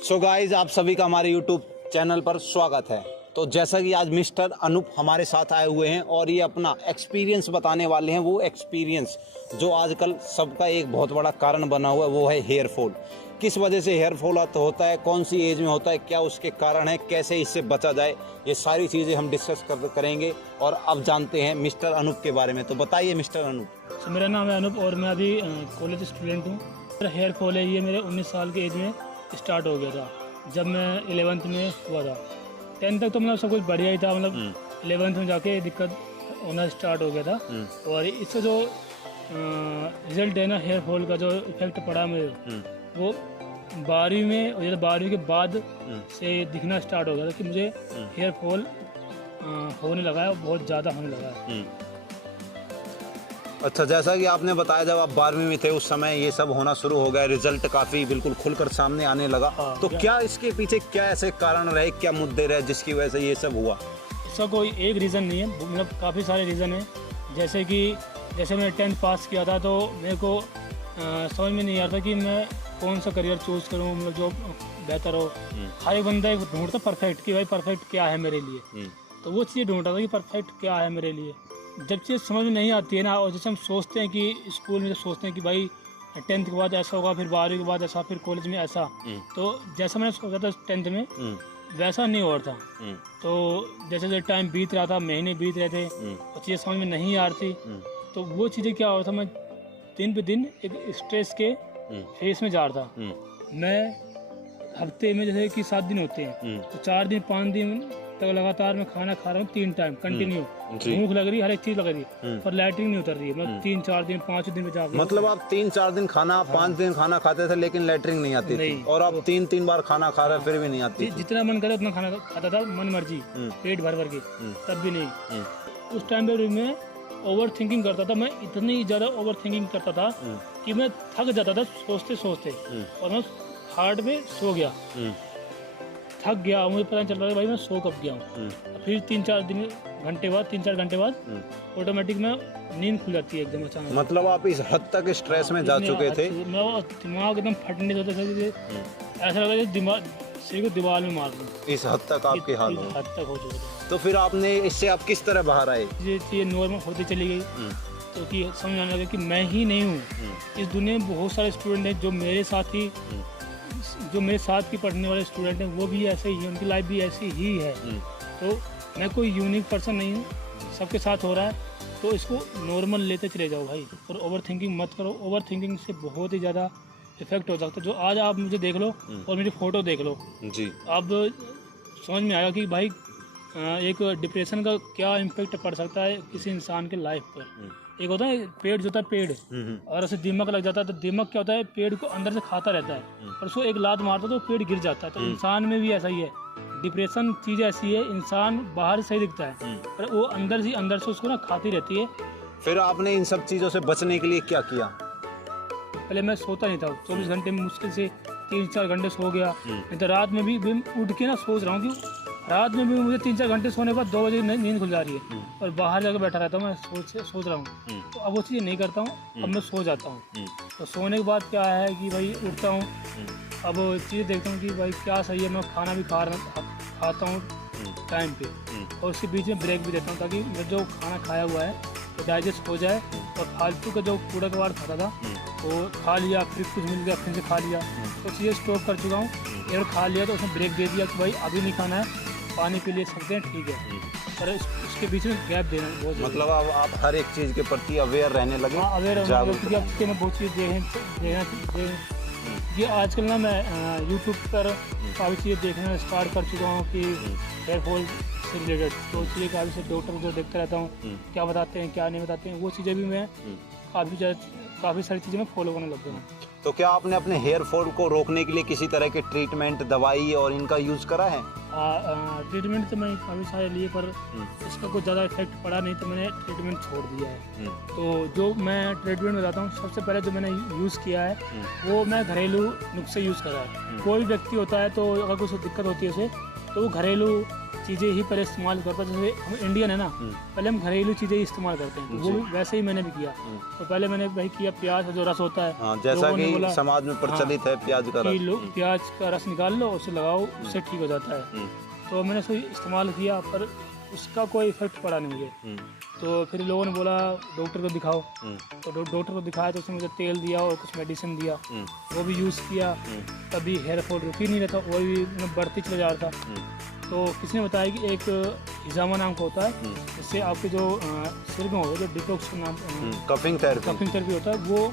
So guys आप सभी का हमारे यूट्यूब चैनल पर स्वागत है। तो जैसा कि आज मिस्टर अनूप हमारे साथ आए हुए हैं और ये अपना एक्सपीरियंस बताने वाले हैं। वो एक्सपीरियंस जो आजकल सबका एक बहुत बड़ा कारण बना हुआ है वो है हेयर फॉल। किस वजह से हेयर फॉल होता है, कौन सी एज में होता है, क्या उसके कारण है, कैसे इससे बचा जाए, ये सारी चीज़ें हम डिस्कस करेंगे। और अब जानते हैं मिस्टर अनूप के बारे में। तो बताइए मिस्टर अनूप। मेरा नाम है अनूप और मैं अभी कॉलेज स्टूडेंट हूँ। मेरा हेयर फॉल है ये मेरे 19 साल की एज में स्टार्ट हो गया था, जब मैं 11th में हुआ था। 10th तक तो मतलब सब कुछ बढ़िया ही था, मतलब 11th में जाके दिक्कत होना स्टार्ट हो गया था। और इससे जो रिजल्ट है ना हेयर फॉल का, जो इफेक्ट पड़ा मेरे वो 12वीं में, और 12वीं के बाद से दिखना स्टार्ट हो गया था कि मुझे हेयर फॉल होने लगा है, बहुत ज़्यादा होने लगा है। अच्छा, जैसा कि आपने बताया जब आप 12वीं में थे उस समय ये सब होना शुरू हो गया, रिजल्ट काफ़ी बिल्कुल खुलकर सामने आने लगा। तो क्या इसके पीछे क्या ऐसे कारण रहे, क्या मुद्दे रहे जिसकी वजह से ये सब हुआ? इसका कोई एक रीज़न नहीं है, मतलब काफ़ी सारे रीज़न हैं। जैसे मैंने 10th पास किया था तो मेरे को समझ में नहीं आ रहा था कि मैं कौन सा करियर चूज़ करूँ, मतलब जो बेहतर हो। हर एक बंदा एक ढूंढता परफेक्ट कि भाई परफेक्ट क्या है मेरे लिए, तो वो चीज़ ढूंढता था कि परफेक्ट क्या है मेरे लिए। जब चीज़ समझ में नहीं आती है ना, और जैसे हम सोचते हैं कि स्कूल में जब सोचते हैं कि भाई 10th के बाद ऐसा होगा, फिर 12वीं के बाद ऐसा, फिर कॉलेज में ऐसा, तो जैसा मैंने सोचा था 10th में वैसा नहीं हो रहा था। तो जैसे जैसे टाइम बीत रहा था, महीने बीत रहे थे और चीज़ें समझ में नहीं आ रही थी, तो वो चीज़ें क्या हो रहा था, मैं दिन पे दिन एक स्ट्रेस के फेस में जा रहा था। मैं हफ्ते में जैसे कि 7 दिन होते हैं, तो 4 दिन 5 दिन तक लगातार मैं खाना खा रहा हूँ 3 टाइम कंटिन्यू। भूख लग रही है, हर एक चीज़ लग रही है, पर लैट्रिन नहीं उतर रही है। मतलब 3-4 दिन 5 दिन में जाकर, मतलब आप 3-4 दिन खाना, 5 दिन खाना खाते थे लेकिन लैट्रिन नहीं आती थी, और आप 3-3 बार खाना खा रहे फिर भी नहीं आती? जितना मन करे उतना खाना खाता था, मन मर्जी, पेट भर के, तब भी नहीं। उस टाइम पे मैं ओवर थिंकिंग करता था। मैं इतनी ज़्यादा ओवर थिंकिंग करता था कि मैं थक जाता था सोचते सोचते, और मैं हार्ट में सो गया, थक गया। मुझे पता नहीं चल रहा था भाई मैं सो कब गया हूँ। फिर 3-4 घंटे बाद ऑटोमेटिक में नींद खुल जाती है एकदम अचानक। मतलब आप इस हद तक स्ट्रेस में जा चुके थे? मैं दिमाग एकदम फटने होता था, ऐसा लगा जैसे दिमाग सिर को दीवार में मार दूं। इस हद तक आपके हाल इस हद तक हो चुका था। तो फिर आपने इससे आप किस तरह बाहर आए? ये चीज़ें नॉर्मल होती चली गई, तो कि समझ आने लगा कि मैं ही नहीं हूँ, इस दुनिया में बहुत सारे स्टूडेंट हैं जो मेरे साथ ही पढ़ने वाले स्टूडेंट हैं, वो भी ऐसे ही हैं, उनकी लाइफ भी ऐसी ही है। तो मैं कोई यूनिक पर्सन नहीं हूँ, सबके साथ हो रहा है, तो इसको नॉर्मल लेते चले जाओ भाई, और ओवर थिंकिंग मत करो। ओवर थिंकिंग से बहुत ही ज़्यादा इफेक्ट हो सकता है। जो आज आप मुझे देख लो और मेरी फ़ोटो देख लो जी, अब समझ में आएगा कि भाई एक डिप्रेशन का क्या इम्पेक्ट पड़ सकता है किसी इंसान के लाइफ पर। एक होता है पेड़, जो होता है पेड़, और उसे दीमक लग जाता है तो दीमक क्या होता है, पेड़ को अंदर से खाता रहता है, और उसको एक लात मारता है तो पेड़ गिर जाता है। तो इंसान में भी ऐसा ही है। डिप्रेशन चीज़ ऐसी है, इंसान बाहर से सही दिखता है पर वो अंदर से उसको ना खाती रहती है। फिर आपने इन सब चीज़ों से बचने के लिए क्या किया? पहले मैं सोता नहीं था, 24 घंटे में मुश्किल से 3-4 घंटे सो गया। नहीं तो रात में भी उठ के ना सोच रहा हूँ कि रात में भी मुझे 3-4 घंटे सोने के बाद 2 बजे नींद खुल जा रही है, और बाहर जाकर बैठा रहता हूँ, मैं सोच रहा हूँ। तो अब वो चीज़ नहीं करता हूँ, अब मैं सो जाता हूँ। तो सोने के बाद क्या है कि भाई उठता हूँ, अब चीज़ देखता हूँ कि भाई क्या सही है, मैं खाना भी खाता हूँ टाइम पे, और उसके बीच में ब्रेक भी देता हूँ ताकि मैं जो खाना खाया हुआ है तो डाइजेस्ट हो जाए। और फालतू का जो कूड़ा कबाड़ खाता था वो खा लिया, फिर कुछ मिल गया फिर से खा लिया, तो चीज़ें स्टॉप कर चुका हूँ। अगर खा लिया तो उसमें ब्रेक दे दिया कि भाई अभी नहीं खाना है, पानी पी ले सकते हैं, ठीक है, पर उसके बीच में गैप देना बहुत। मतलब आप हर एक चीज़ के प्रति अवेयर रहने लगे? हाँ, अवेयर होने लगे, क्योंकि अब मैं बहुत चीज़ देखें कि आजकल ना मैं यूट्यूब पर काफ़ी चीज़ें देखना स्टार्ट कर चुका हूँ कि हेयर फॉल से रिलेटेड, तो चीज़ें काफ़ी से डॉक्टर जो देखता रहता हूँ क्या बताते हैं क्या नहीं बताते हैं, वो चीज़ें भी मैं काफ़ी सारी चीज़ें मैं फॉलो करने लग गया हूँ। तो क्या आपने अपने हेयर फॉल को रोकने के लिए किसी तरह के ट्रीटमेंट, दवाई और इनका यूज़ करा है? ट्रीटमेंट तो मैंने काफ़ी सारे लिए, पर इसका कुछ ज़्यादा इफेक्ट पड़ा नहीं, तो मैंने ट्रीटमेंट छोड़ दिया है। तो जो मैं ट्रीटमेंट बताता हूँ, सबसे पहले जो मैंने यूज़ किया है वो मैं घरेलू नुस्खे यूज़ करा है। कोई व्यक्ति होता है तो अगर कुछ दिक्कत होती है उसे, तो वो घरेलू चीज़ें ही पहले इस्तेमाल करता है। जैसे हम इंडियन है ना, पहले हम घरेलू चीज़ें ही इस्तेमाल करते हैं, तो वो भी वैसे ही मैंने भी किया। तो पहले मैंने वही किया, प्याज का जो रस होता है, हाँ, जैसा लोगों ने कि बोला, समाज में प्रचलित है प्याज का कि रस। लोग प्याज का रस निकाल लो, उसे लगाओ, उससे ठीक हो जाता है। तो मैंने उसे इस्तेमाल किया, पर उसका कोई इफेक्ट पड़ा नहीं मुझे। तो फिर लोगों ने बोला डॉक्टर को दिखाओ, तो डॉक्टर को दिखाया, तो उसने मुझे तेल दिया और कुछ मेडिसिन दिया, वो भी यूज़ किया, तभी हेयर फॉल रुक ही नहीं रहता, वो भी बढ़ती चला जा रहा था। तो किसी ने बताया कि एक हिजामा नाम का होता है, जिससे आपके जो सिर में होगा, जो डिटॉक्स का नाम कपिंग थेरेपी होता है, वो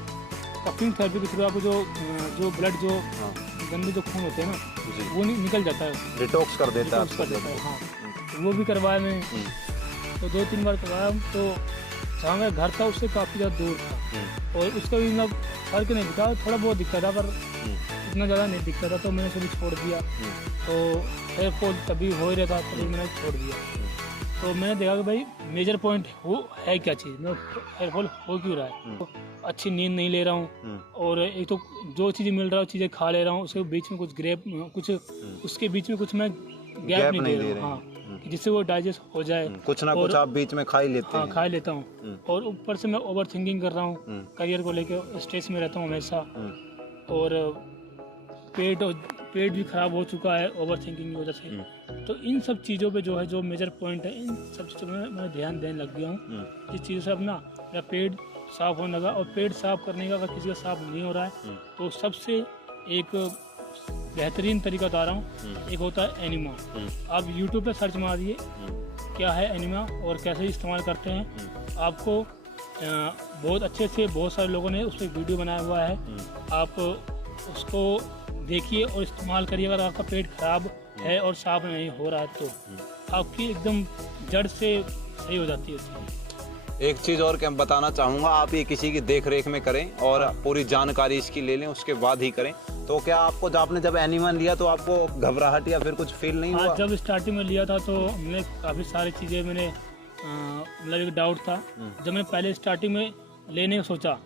कपिंग थेरेपी के थ्रू आपको जो ब्लड जो गंदे जो खून होते हैं ना, वो निकल जाता है, डिटॉक्स कर देता है। हाँ, तो वो भी करवाया मैं, तो 2-3 बार करवाया। तो जहाँ मेरा घर था उससे काफ़ी ज़्यादा दूर था, और उसका भी मतलब फर्क नहीं दिखा, थोड़ा बहुत दिखता था, पर इतना ज़्यादा नहीं दिखता था। तो मैंने सभी छोड़ दिया। तो हेयर फॉल तभी हो ही रहा था, तभी मैंने छोड़ दिया। तो मैंने देखा कि भाई मेजर पॉइंट वो है क्या चीज़, मतलब हेयर फॉल हो क्यों रहा है। तो अच्छी नींद नहीं ले रहा हूँ, और एक तो जो चीज़ें मिल रहा है चीज़ें खा ले रहा हूँ, उसके बीच में कुछ उसके बीच में कुछ मैं गैप नहीं दे रहा हूँ, हाँ, जिससे वो डाइजेस्ट हो जाए। कुछ ना कुछ आप बीच में खा ही लेते हैं। हाँ, खा ही लेता हूँ। और ऊपर से मैं ओवर थिंकिंग कर रहा हूँ, करियर को लेकर स्ट्रेस में रहता हूँ हमेशा, और पेट भी ख़राब हो चुका है ओवर थिंकिंग की वजह से। तो इन सब चीज़ों पे जो है, जो मेजर पॉइंट है, इन सब चीज़ों में मैं ध्यान देने लग गया हूँ। इस चीज़ों से अपना मेरा पेट साफ़ होने लगा, और पेट साफ़ करने का अगर किसी का साफ़ नहीं हो रहा है, तो सबसे एक बेहतरीन तरीका बता रहा हूँ, एक होता है एनिमा। आप यूट्यूब पे सर्च मारिए क्या है एनिमा और कैसे इस्तेमाल करते हैं। आपको बहुत अच्छे से बहुत सारे लोगों ने उस पर वीडियो बनाया हुआ है, आप उसको देखिए और इस्तेमाल करिए। अगर आपका पेट खराब है और साफ नहीं हो रहा है, तो आपकी एकदम जड़ से सही हो जाती है। एक चीज़ और क्या बताना चाहूँगा, आप ये किसी की देख रेख में करें और पूरी जानकारी इसकी ले लें, उसके बाद ही करें। तो क्या आपको जब एनिमल लिया तो आपको घबराहट या फिर कुछ फील नहीं हुआ? जब स्टार्टिंग में लिया था तो मैंने काफ़ी सारी चीज़ें मतलब एक डाउट था। जब मैं पहले स्टार्टिंग में लेने का सोचा,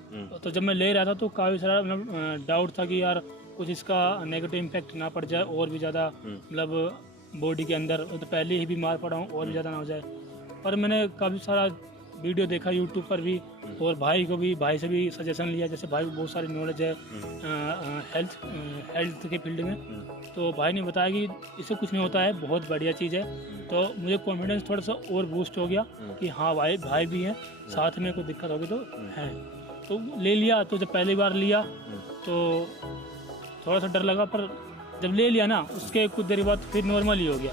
तो जब मैं ले रहा था तो काफ़ी सारा मतलब डाउट था कि यार कुछ इसका नेगेटिव इम्पैक्ट ना पड़ जाए और भी ज़्यादा, मतलब बॉडी के अंदर तो पहले ही बीमार पड़ा हूँ और भी ज़्यादा ना हो जाए। पर मैंने काफ़ी सारा वीडियो देखा यूट्यूब पर भी, और भाई से भी सजेशन लिया, जैसे भाई को बहुत सारी नॉलेज है हेल्थ के फील्ड में। तो भाई ने बताया कि इससे कुछ नहीं होता है, बहुत बढ़िया चीज़ है। तो मुझे कॉन्फिडेंस थोड़ा सा और बूस्ट हो गया कि हाँ भाई भी हैं साथ में, कोई दिक्कत होगी तो है। तो ले लिया। तो जब पहली बार लिया तो थोड़ा सा डर लगा, पर जब ले लिया ना उसके कुछ देर बाद फिर नॉर्मल ही हो गया।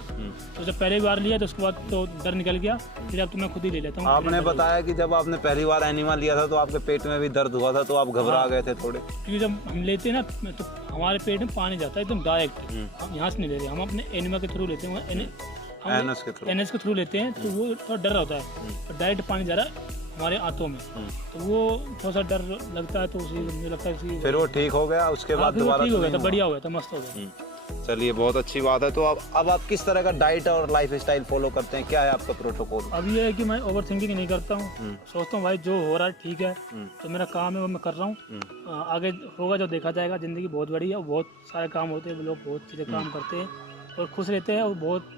तो जब पहली बार लिया तो उसके बाद तो डर निकल गया, फिर अब तो मैं खुद ही ले लेता हूँ। आपने बताया कि जब आपने पहली बार एनिमल लिया था तो आपके पेट में भी दर्द हुआ था, तो आप घबरा गए थे थोड़े? क्योंकि जब हम लेते हैं ना तो हमारे पेट में पानी जाता है एकदम डायरेक्ट, हम यहाँ से नहीं ले रहे, हम अपने एनिमा के थ्रू लेते हैं, एनएस के थ्रू लेते हैं, तो वो थोड़ा डर होता है, डायरेक्ट पानी जा रहा है हमारे आंतों में, तो वो थोड़ा सा डर लगता है। तो उसी मुझे लगता है फिर वो ठीक हो गया, उसके बाद दोबारा ठीक हो गया था, बढ़िया हो गया था, मस्त हो गया। चलिए, बहुत अच्छी बात है। तो अब आप किस तरह का डाइट और लाइफ स्टाइल फॉलो करते हैं, क्या है आपका प्रोटोकॉल? अब ये है कि मैं ओवर थिंकिंग नहीं करता हूँ, सोचता हूँ भाई जो हो रहा है ठीक है, तो मेरा काम है वो मैं कर रहा हूँ, आगे होगा जो देखा जाएगा। ज़िंदगी बहुत बड़ी है, बहुत सारे काम होते हैं, लोग बहुत चीज़ें काम करते हैं और खुश रहते हैं, और बहुत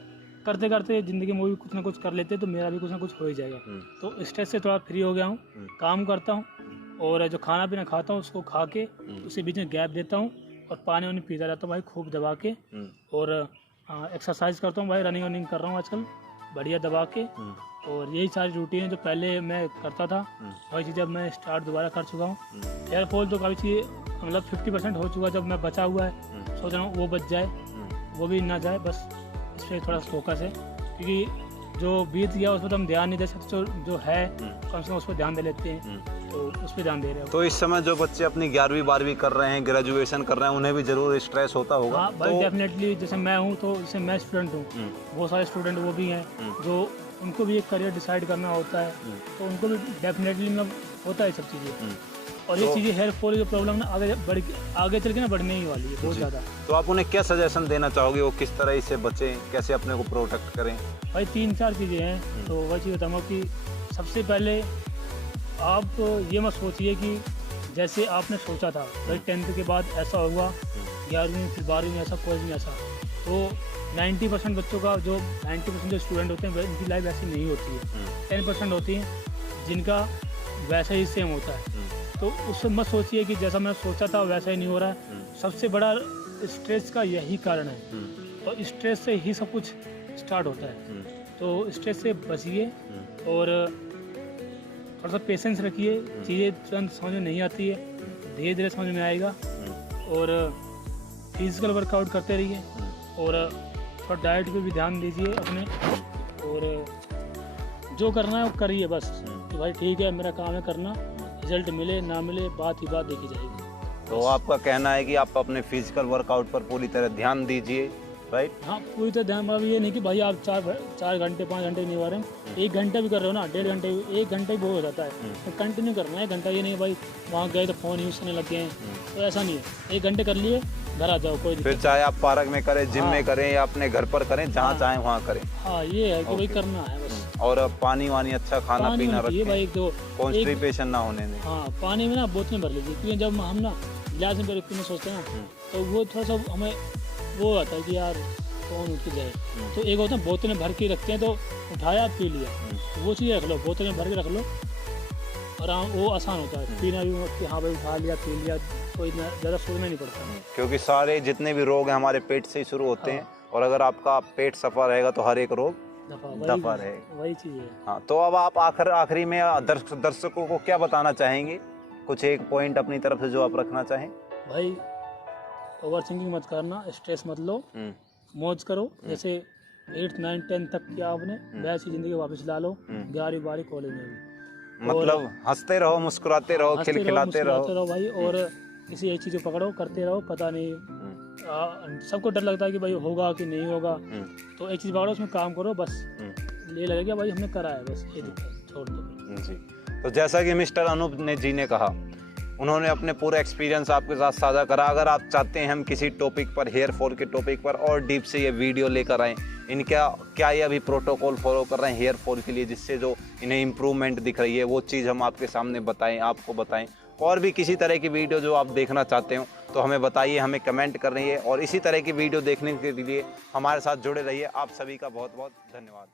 करते करते ज़िंदगी में भी कुछ ना कुछ कर लेते हैं, तो मेरा भी कुछ ना कुछ हो ही जाएगा। तो स्ट्रेस से थोड़ा फ्री हो गया हूँ, काम करता हूँ, और जो खाना पीना खाता हूँ उसको खा के उसी बीच में गैप देता हूँ, और पानी वानी पीता रहता हूँ भाई खूब दबा के, और एक्सरसाइज करता हूँ भाई, रनिंग कर रहा हूँ आजकल बढ़िया दबा के। और यही सारी रूटीन है जो पहले मैं करता था, वही चीज़ अब मैं स्टार्ट दोबारा कर चुका हूँ। हेयर फॉल तो काफ़ी चीज़ मतलब 50% हो चुका है, जब मैं बचा हुआ है सोच रहा हूँ वो बच जाए, वो भी ना जाए, बस इस पर थोड़ा फोकस है, क्योंकि जो बीत गया उस पर तो हम ध्यान नहीं दे सकते, जो है कम से कम उस पर ध्यान दे लेते हैं, तो उस पर ध्यान दे रहे हो। तो इस समय जो बच्चे अपनी 11वीं 12वीं कर रहे हैं, ग्रेजुएशन कर रहे हैं, उन्हें भी जरूर स्ट्रेस होता होगा? हाँ भाई, डेफिनेटली। जैसे मैं हूँ, तो जैसे मैं स्टूडेंट हूँ, बहुत सारे स्टूडेंट वो भी हैं जो उनको भी एक करियर डिसाइड करना होता है, तो उनको भी डेफिनेटली मतलब होता है सब चीज़ें। और ये चीज़ें हेयर फॉल की प्रॉब्लम ना आगे चल के ना बढ़ने ही वाली है बहुत ज़्यादा। तो आप उन्हें क्या सजेशन देना चाहोगे, वो किस तरह इससे बचें, कैसे अपने को प्रोटेक्ट करें? भाई 3-4 चीज़ें हैं। तो वही चीज़ बताऊँगा कि सबसे पहले आप ये मत सोचिए कि जैसे आपने सोचा था भाई 10th के बाद ऐसा होगा, 11वीं फिर 12वीं में ऐसा, कॉलेज में ऐसा, तो 90% बच्चों का जो 90% जो स्टूडेंट होते हैं उनकी लाइफ ऐसी नहीं होती है। 10% होती हैं जिनका वैसा ही सेम होता है। तो उससे मत सोचिए कि जैसा मैं सोचा था वैसा ही नहीं हो रहा है। सबसे बड़ा स्ट्रेस का यही कारण है, और स्ट्रेस से ही सब कुछ स्टार्ट होता है। तो स्ट्रेस से बचिए और थोड़ा सा पेशेंस रखिए। चीज़ें तुरंत समझ में नहीं आती है, धीरे धीरे समझ में आएगा। और फिजिकल वर्कआउट करते रहिए और थोड़ा डाइट पे भी ध्यान दीजिए अपने, और जो करना है वो करिए बस कि भाई ठीक है मेरा काम है करना, रिजल्ट मिले ना मिले बात ही बात देखी जाएगी। तो आपका कहना है कि आप अपने फिजिकल वर्कआउट पर पूरी तरह ध्यान दीजिए, राइट? हाँ, पूरी तरह ध्यान। मतलब ये नहीं कि भाई आप 4 घंटे 5 घंटे नहीं हो रहे हैं, 1 घंटा भी कर रहे हो ना, 1.5 घंटे 1 घंटे भी हो जाता है, तो कंटिन्यू करना है 1 घंटा। ये नहीं भाई वहाँ गए तो फ़ोन यूज़ करने लग गए हैं, तो ऐसा नहीं है। 1 घंटे कर लिए, घर आ जाओ, कोई फिर चाहे आप पार्क में करें, जिम में करें या अपने घर पर करें, जहाँ चाहें वहाँ करें। हाँ, ये है कि भाई करना है बस। और पानी वानी अच्छा खाना पीना रखिए भाई, कॉन्स्टिपेशन ना होने दें। हाँ, पानी में ना बोतलें भर लीजिए, क्योंकि जब हम ना गिलास में पीने सोचते हैं ना, तो वो थोड़ा सा हमें वो आता है कि यार कौन उठ जाए। तो एक होता है बोतलें भर के रखते हैं, तो उठाया पी लिया, वो चीज़ रख लो, बोतलें भर के रख लो, और वो आसान होता है पीना भी कि हाँ भाई उठा लिया पी लिया, कोई ज़्यादा सोचना नहीं पड़ता। क्योंकि सारे जितने भी रोग हैं हमारे पेट से ही शुरू होते हैं, और अगर आपका पेट सफा रहेगा तो हर एक रोग दफा रहेगा। वही चीज़ है। हाँ, तो अब आप आखिरी में दर्शकों को क्या बताना चाहेंगे? कुछ एक पॉइंट अपनी तरफ से जो आप रखना चाहें। भाई ओवर थिंकिंग मत करना, स्ट्रेस मत लो, मौज करो। जैसे 8th 9th 10th तक किया आपने, वैसी ज़िंदगी वापस ला लो 11वीं 12वीं कॉलेज में भी। मतलब हंसते रहो, मुस्कुराते रहो, खिलखिलाते रहो भाई, और किसी एक चीज़ को पकड़ो, करते रहो। पता नहीं सबको डर लगता है कि भाई होगा कि नहीं होगा, तो एक चीज़ पकड़ो, उसमें काम करो, बस ये लगेगा भाई हमने करा है, बस ये छोड़ दो जी। तो जैसा कि मिस्टर अनूप जी ने कहा, उन्होंने अपने पूरा एक्सपीरियंस आपके साथ साझा करा। अगर आप चाहते हैं हम किसी टॉपिक पर, हेयर फॉल के टॉपिक पर और डीप से ये वीडियो लेकर आएँ, इनका क्या ये अभी प्रोटोकॉल फॉलो कर रहे हैं हेयर फॉल के लिए, जिससे जो इन्हें इम्प्रूवमेंट दिख रही है, वो चीज़ हम आपके सामने बताएं, आपको बताएं। और भी किसी तरह की वीडियो जो आप देखना चाहते हो तो हमें बताइए, हमें कमेंट कर रही है। और इसी तरह की वीडियो देखने के लिए हमारे साथ जुड़े रहिए। आप सभी का बहुत बहुत धन्यवाद।